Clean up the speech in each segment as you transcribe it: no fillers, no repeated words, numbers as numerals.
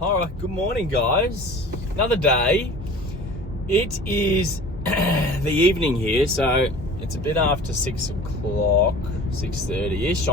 Alright, good morning guys. Another day. It is the evening here, so it's a bit after 6 o'clock, 6:30ish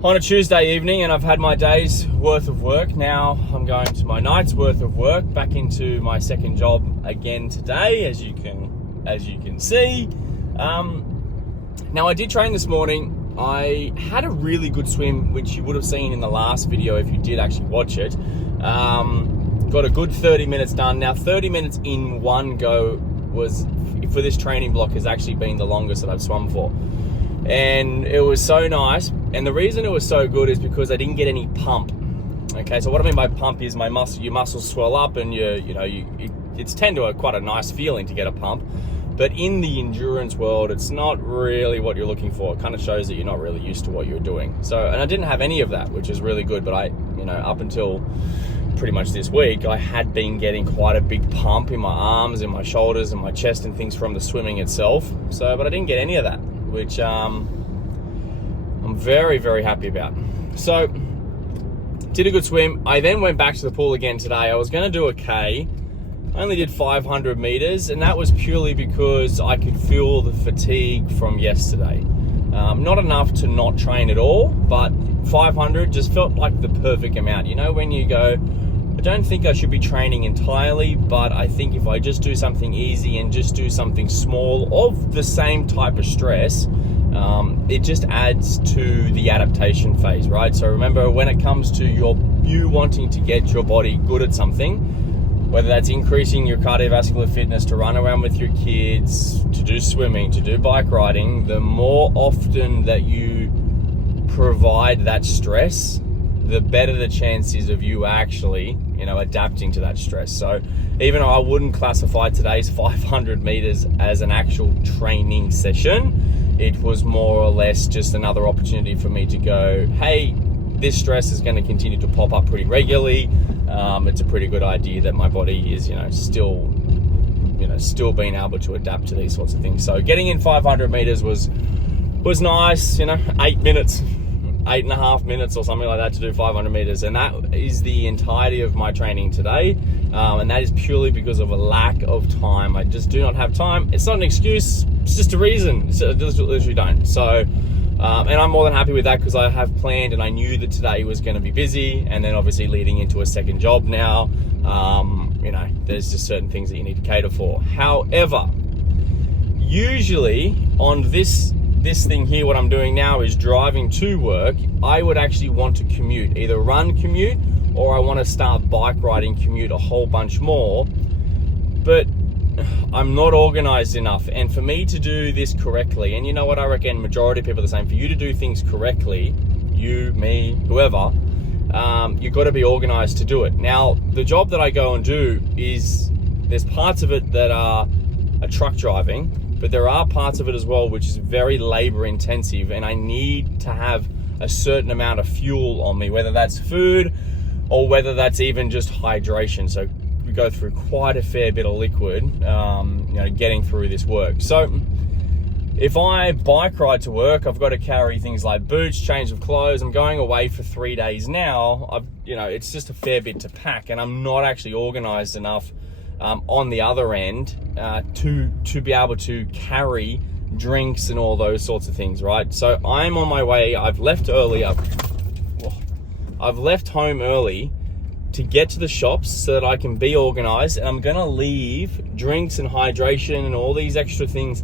on a Tuesday evening, and I've had my day's worth of work. Now I'm going to my night's worth of work, back into my second job again today, as you can see. Now I did train this morning. I had a really good swim, which you would have seen in the last video if you did actually watch it. Got a good 30 minutes done. Now 30 minutes in one go was, for this training block, has actually been the longest that I've swum for. And it was so nice. And the reason it was so good is because I didn't get any pump. Okay, so what I mean by pump is your muscles swell up, and it's tend to quite a nice feeling to get a pump. But in the endurance world, it's not really what you're looking for. It kind of shows that you're not really used to what you're doing. So, and I didn't have any of that, which is really good. But up until pretty much this week, I had been getting quite a big pump in my arms, in my shoulders, and my chest and things from the swimming itself. So, but I didn't get any of that, which I'm very, very happy about. So, did a good swim. I then went back to the pool again today. I was going to do a K. I only did 500 meters, and that was purely because I could feel the fatigue from yesterday. Not enough to not train at all, but 500 just felt like the perfect amount. You know, when you go, I don't think I should be training entirely, but I think if I just do something easy and just do something small of the same type of stress, it just adds to the adaptation phase, right? So remember, when it comes to you wanting to get your body good at something, whether that's increasing your cardiovascular fitness, to run around with your kids, to do swimming, to do bike riding, the more often that you provide that stress, the better the chances of you actually, adapting to that stress. So even though I wouldn't classify today's 500 meters as an actual training session, it was more or less just another opportunity for me to go, hey, this stress is going to continue to pop up pretty regularly. It's a pretty good idea that my body is, still being able to adapt to these sorts of things. So getting in 500 meters was nice. 8 minutes, 8.5 minutes or something like that to do 500 meters, and that is the entirety of my training today. And that is purely because of a lack of time. I just do not have time. It's not an excuse. It's just a reason. I just literally don't. So. And I'm more than happy with that, because I have planned, and I knew that today was going to be busy, and then obviously leading into a second job now, there's just certain things that you need to cater for. However, usually on this thing here, what I'm doing now is driving to work. I would actually want to commute, either run commute, or I want to start bike riding commute a whole bunch more. But I'm not organized enough, and for me to do this correctly, and you know what, I reckon majority of people are the same, for you to do things correctly, you, me, whoever, you've got to be organized to do it. Now, the job that I go and do is, there's parts of it that are a truck driving, but there are parts of it as well which is very labor intensive, and I need to have a certain amount of fuel on me, whether that's food or whether that's even just hydration. So we go through quite a fair bit of liquid, getting through this work. So if I bike ride to work, I've got to carry things like boots, change of clothes. I'm going away for 3 days now. It's just a fair bit to pack, and I'm not actually organized enough on the other end to be able to carry drinks and all those sorts of things, right? So I'm on my way. I've left early. I've left home early to get to the shops so that I can be organized, and I'm gonna leave drinks and hydration and all these extra things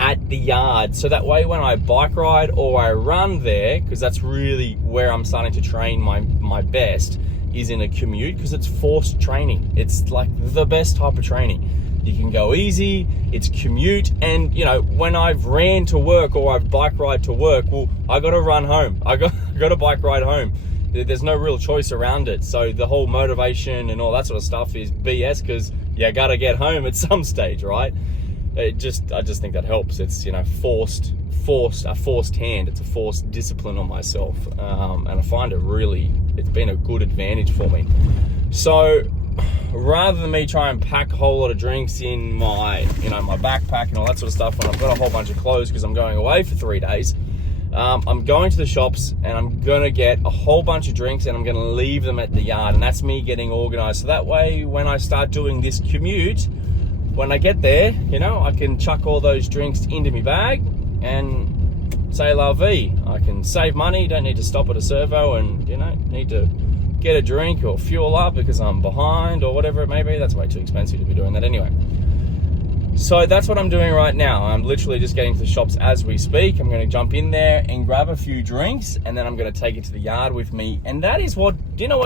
at the yard, so that way when I bike ride or I run there, because that's really where I'm starting to train my best, is in a commute, because it's forced training. It's like the best type of training. You can go easy, it's commute, and when I've ran to work or I've bike ride to work, well, I gotta run home. I got to bike ride home. There's no real choice around it. So the whole motivation and all that sort of stuff is BS, because you gotta get home at some stage, right? I just think that helps. It's a forced hand. It's a forced discipline on myself, and I find it's been a good advantage for me. So rather than me try and pack a whole lot of drinks in my, my backpack and all that sort of stuff when I've got a whole bunch of clothes because I'm going away for 3 days, I'm going to the shops and I'm gonna get a whole bunch of drinks and I'm gonna leave them at the yard, and that's me getting organized. So that way, when I start doing this commute, when I get there, I can chuck all those drinks into my bag and say la vie. I can save money, don't need to stop at a servo and, need to get a drink or fuel up because I'm behind or whatever it may be. That's way too expensive to be doing that anyway. So that's what I'm doing right now. I'm literally just getting to the shops as we speak. I'm going to jump in there and grab a few drinks, and then I'm going to take it to the yard with me. And that is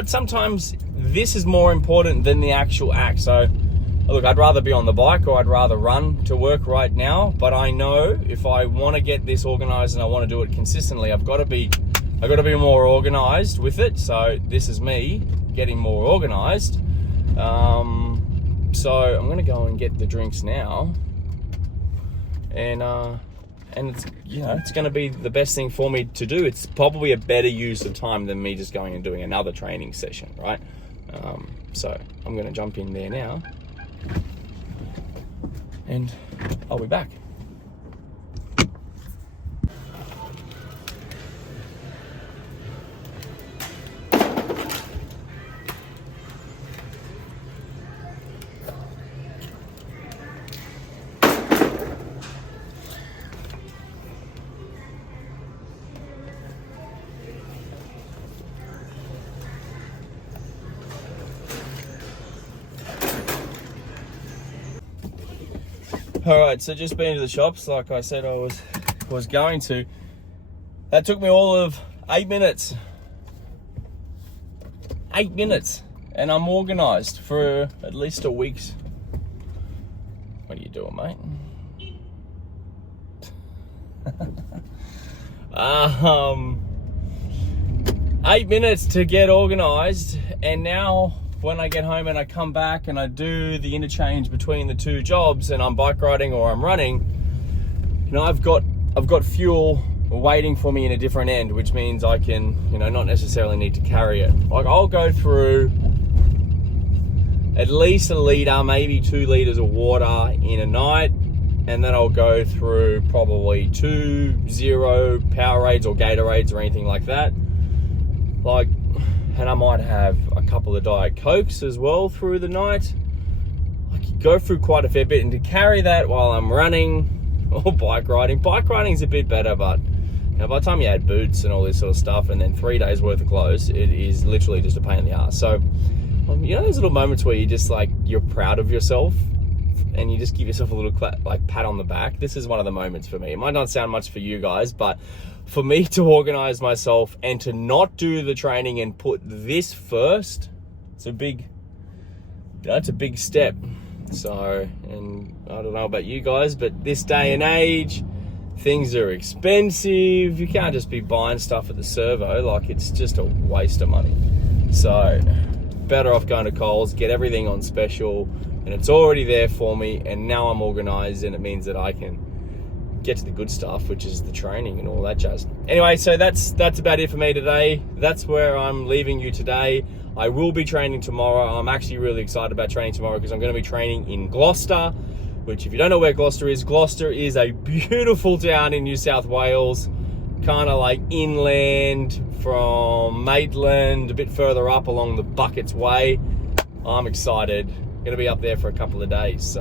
sometimes this is more important than the actual act. So look, I'd rather be on the bike or I'd rather run to work right now, but I know if I want to get this organized and I want to do it consistently, I've got to be more organized with it. So this is me getting more organized. So I'm going to go and get the drinks now, and it's it's going to be the best thing for me to do. It's probably a better use of time than me just going and doing another training session, right? So I'm going to jump in there now, and I'll be back. All right, so just been to the shops like I said I was going to. That took me all of 8 minutes. 8 minutes, and I'm organized for at least a week's. What are you doing, mate? 8 minutes to get organized, and now when I get home and I come back and I do the interchange between the two jobs and I'm bike riding or I'm running, I've got fuel waiting for me in a different end, which means I can, not necessarily need to carry it. Like, I'll go through at least 1 liter, maybe 2 liters of water in a night, and then I'll go through probably 2 zero Powerades or Gatorades or anything like that. And I might have a couple of Diet Cokes as well through the night. I could go through quite a fair bit, and to carry that while I'm running or bike riding's a bit better, but by the time you add boots and all this sort of stuff and then 3 days worth of clothes, it is literally just a pain in the ass. So, those little moments where you just you're proud of yourself and you just give yourself a little pat on the back. This is one of the moments for me. It might not sound much for you guys, but for me to organize myself and to not do the training and put this first, it's a big step. So, and I don't know about you guys, but this day and age, things are expensive. You can't just be buying stuff at the servo. It's just a waste of money. So, better off going to Coles, get everything on special, and it's already there for me, and now I'm organized, and it means that I can get to the good stuff, which is the training and all that jazz. Anyway, so that's about it for me today. That's where I'm leaving you today. I will be training tomorrow. I'm actually really excited about training tomorrow because I'm going to be training in Gloucester, which, if you don't know where Gloucester is a beautiful town in New South Wales, kind of inland from Maitland, a bit further up along the Buckets Way. I'm excited. Going to be up there for a couple of days, so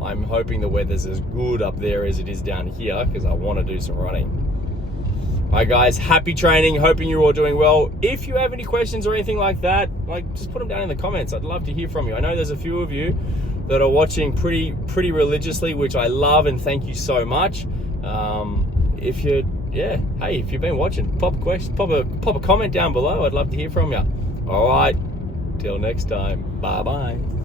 I'm hoping the weather's as good up there as it is down here because I want to do some running. All right, guys, happy training. Hoping you're all doing well. If you have any questions or anything like that, just put them down in the comments. I'd love to hear from you. I know there's a few of you that are watching pretty religiously, which I love, and thank you so much. If you've been watching, pop a comment down below. I'd love to hear from you. All right, till next time. Bye bye.